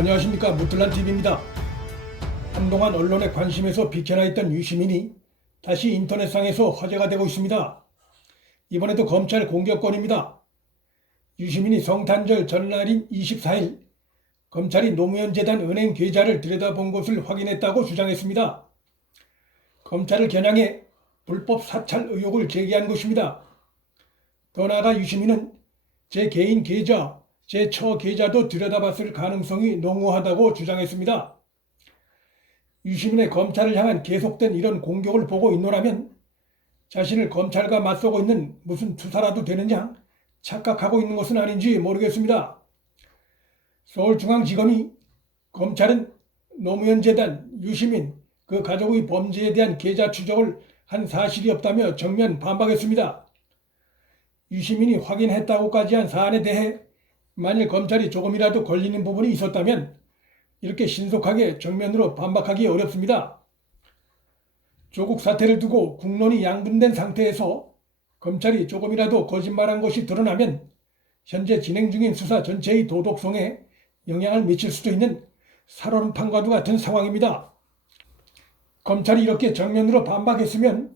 안녕하십니까, 무틀란TV입니다. 한동안 언론의 관심에서 비켜나 있던 유시민이 다시 인터넷상에서 화제가 되고 있습니다. 이번에도 검찰 공격건입니다. 유시민이 성탄절 전날인 24일 검찰이 노무현 재단 은행 계좌를 들여다본 것을 확인했다고 주장했습니다. 검찰을 겨냥해 불법 사찰 의혹을 제기한 것입니다. 더 나아가 유시민은 제 개인 계좌, 제 처 계좌도 들여다봤을 가능성이 농후하다고 주장했습니다. 유시민의 검찰을 향한 계속된 이런 공격을 보고 있노라면 자신을 검찰과 맞서고 있는 무슨 투사라도 되느냐 착각하고 있는 것은 아닌지 모르겠습니다. 서울중앙지검이 검찰은 노무현 재단, 유시민, 그 가족의 범죄에 대한 계좌 추적을 한 사실이 없다며 정면 반박했습니다. 유시민이 확인했다고까지 한 사안에 대해 만일 검찰이 조금이라도 걸리는 부분이 있었다면 이렇게 신속하게 정면으로 반박하기 어렵습니다. 조국 사태를 두고 국론이 양분된 상태에서 검찰이 조금이라도 거짓말한 것이 드러나면 현재 진행 중인 수사 전체의 도덕성에 영향을 미칠 수도 있는 살얼음판과도 같은 상황입니다. 검찰이 이렇게 정면으로 반박했으면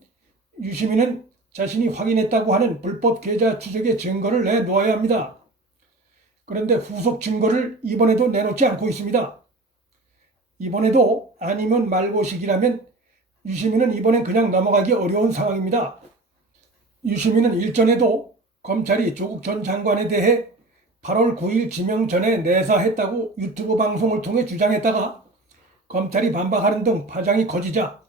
유시민은 자신이 확인했다고 하는 불법 계좌 추적의 증거를 내놓아야 합니다. 그런데 후속 증거를 이번에도 내놓지 않고 있습니다. 이번에도 아니면 말고식이라면 유시민은 이번엔 그냥 넘어가기 어려운 상황입니다. 유시민은 일전에도 검찰이 조국 전 장관에 대해 8월 9일 지명 전에 내사했다고 유튜브 방송을 통해 주장했다가 검찰이 반박하는 등 파장이 커지자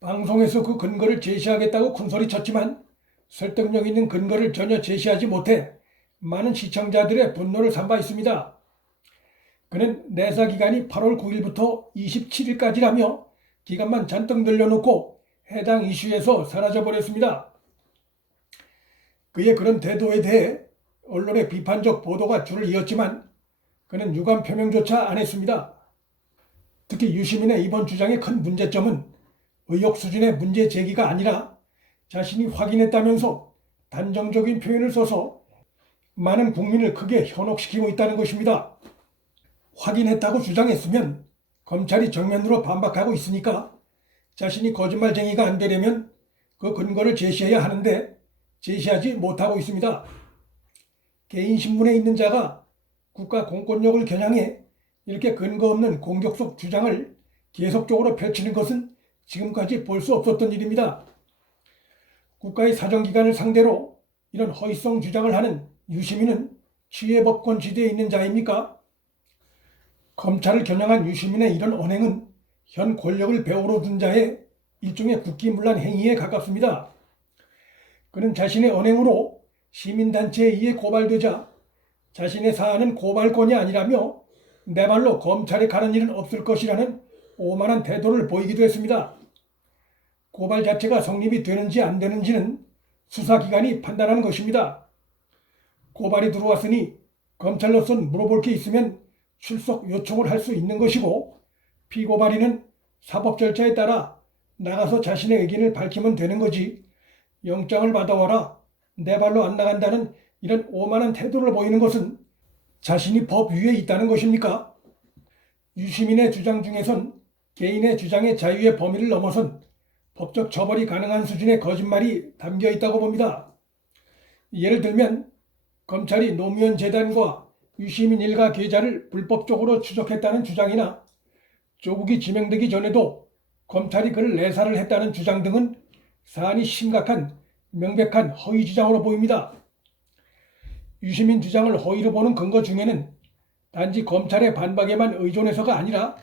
방송에서 그 근거를 제시하겠다고 큰소리 쳤지만 설득력 있는 근거를 전혀 제시하지 못해 많은 시청자들의 분노를 산 바 있습니다. 그는 내사 기간이 8월 9일부터 27일까지라며 기간만 잔뜩 늘려놓고 해당 이슈에서 사라져버렸습니다. 그의 그런 태도에 대해 언론의 비판적 보도가 줄을 이었지만 그는 유감 표명조차 안 했습니다. 특히 유시민의 이번 주장의 큰 문제점은 의혹 수준의 문제 제기가 아니라 자신이 확인했다면서 단정적인 표현을 써서 많은 국민을 크게 현혹시키고 있다는 것입니다. 확인했다고 주장했으면 검찰이 정면으로 반박하고 있으니까 자신이 거짓말쟁이가 안 되려면 그 근거를 제시해야 하는데 제시하지 못하고 있습니다. 개인 신분에 있는 자가 국가 공권력을 겨냥해 이렇게 근거 없는 공격적 주장을 계속적으로 펼치는 것은 지금까지 볼 수 없었던 일입니다. 국가의 사정기관을 상대로 이런 허위성 주장을 하는 유시민은 취해법권 지대에 있는 자입니까? 검찰을 겨냥한 유시민의 이런 언행은 현 권력을 배후로 둔 자의 일종의 국기문란 행위에 가깝습니다. 그는 자신의 언행으로 시민단체에 의해 고발되자 자신의 사안은 고발권이 아니라며 내 발로 검찰에 가는 일은 없을 것이라는 오만한 태도를 보이기도 했습니다. 고발 자체가 성립이 되는지 안 되는지는 수사기관이 판단하는 것입니다. 고발이 들어왔으니 검찰로선 물어볼 게 있으면 출석 요청을 할 수 있는 것이고 피고발인은 사법 절차에 따라 나가서 자신의 의견을 밝히면 되는 거지 영장을 받아와라 내 발로 안 나간다는 이런 오만한 태도를 보이는 것은 자신이 법 위에 있다는 것입니까? 유시민의 주장 중에선 개인의 주장의 자유의 범위를 넘어선 법적 처벌이 가능한 수준의 거짓말이 담겨 있다고 봅니다. 예를 들면 검찰이 노무현 재단과 유시민 일가 계좌를 불법적으로 추적했다는 주장이나 조국이 지명되기 전에도 검찰이 그를 내사를 했다는 주장 등은 사안이 심각한 명백한 허위 주장으로 보입니다. 유시민 주장을 허위로 보는 근거 중에는 단지 검찰의 반박에만 의존해서가 아니라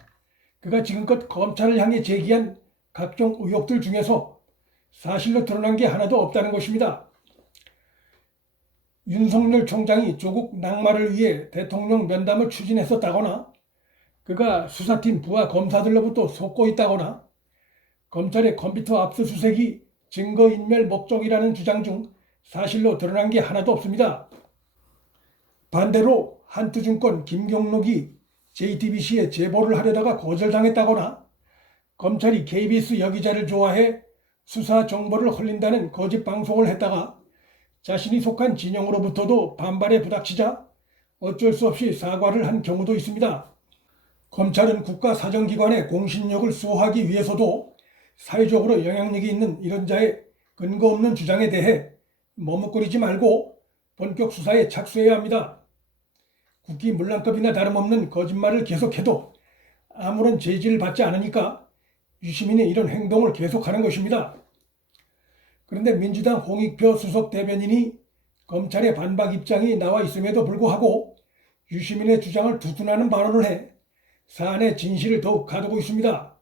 그가 지금껏 검찰을 향해 제기한 각종 의혹들 중에서 사실로 드러난 게 하나도 없다는 것입니다. 윤석열 총장이 조국 낙마를 위해 대통령 면담을 추진했었다거나 그가 수사팀 부하 검사들로부터 속고 있다거나 검찰의 컴퓨터 압수수색이 증거인멸 목적이라는 주장 중 사실로 드러난 게 하나도 없습니다. 반대로 한투증권 김경록이 JTBC에 제보를 하려다가 거절당했다거나 검찰이 KBS 여기자를 좋아해 수사 정보를 흘린다는 거짓 방송을 했다가 자신이 속한 진영으로부터도 반발에 부닥치자 어쩔 수 없이 사과를 한 경우도 있습니다. 검찰은 국가사정기관의 공신력을 수호하기 위해서도 사회적으로 영향력이 있는 이런 자의 근거 없는 주장에 대해 머뭇거리지 말고 본격 수사에 착수해야 합니다. 국기 문란급이나 다름없는 거짓말을 계속해도 아무런 제지를 받지 않으니까 유시민이 이런 행동을 계속하는 것입니다. 그런데 민주당 홍익표 수석 대변인이 검찰의 반박 입장이 나와 있음에도 불구하고 유시민의 주장을 두둔하는 발언을 해 사안의 진실을 더욱 가두고 있습니다.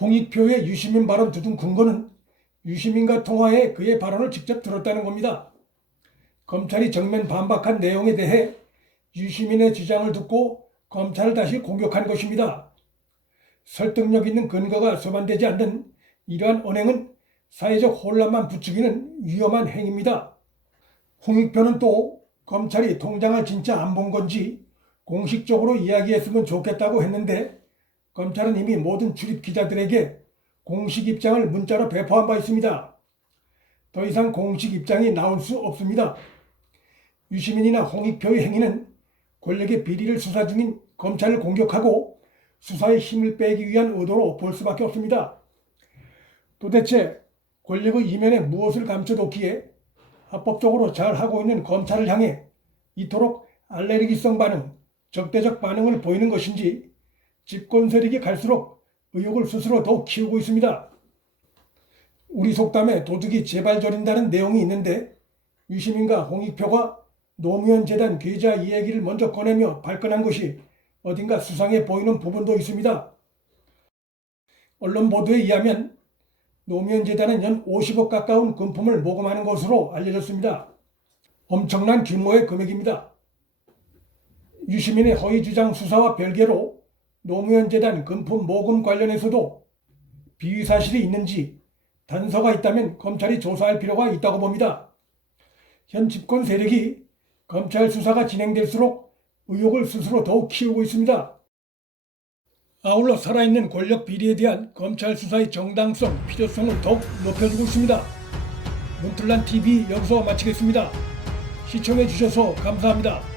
홍익표의 유시민 발언 두둔 근거는 유시민과 통화해 그의 발언을 직접 들었다는 겁니다. 검찰이 정면 반박한 내용에 대해 유시민의 주장을 듣고 검찰을 다시 공격한 것입니다. 설득력 있는 근거가 서반되지 않는 이러한 언행은 사회적 혼란만 부추기는 위험한 행위입니다. 홍익표는 또 검찰이 통장을 진짜 안 본 건지 공식적으로 이야기했으면 좋겠다고 했는데 검찰은 이미 모든 출입 기자들에게 공식 입장을 문자로 배포한 바 있습니다. 더 이상 공식 입장이 나올 수 없습니다. 유시민이나 홍익표의 행위는 권력의 비리를 수사 중인 검찰을 공격하고 수사에 힘을 빼기 위한 의도로 볼 수밖에 없습니다. 도대체 권력의 이면에 무엇을 감춰뒀기에 합법적으로 잘하고 있는 검찰을 향해 이토록 알레르기성 반응, 적대적 반응을 보이는 것인지 집권 세력이 갈수록 의혹을 스스로 더욱 키우고 있습니다. 우리 속담에 도둑이 제발 저린다는 내용이 있는데 유시민과 홍익표가 노무현 재단 계좌 이야기를 먼저 꺼내며 발끈한 것이 어딘가 수상해 보이는 부분도 있습니다. 언론 보도에 의하면 노무현 재단은 연 50억 가까운 금품을 모금하는 것으로 알려졌습니다. 엄청난 규모의 금액입니다. 유시민의 허위 주장 수사와 별개로 노무현 재단 금품 모금 관련해서도 비위 사실이 있는지 단서가 있다면 검찰이 조사할 필요가 있다고 봅니다. 현 집권 세력이 검찰 수사가 진행될수록 의혹을 스스로 더욱 키우고 있습니다. 아울러 살아있는 권력 비리에 대한 검찰 수사의 정당성, 필요성을 더욱 높여주고 있습니다. 문틀란TV 여기서 마치겠습니다. 시청해 주셔서 감사합니다.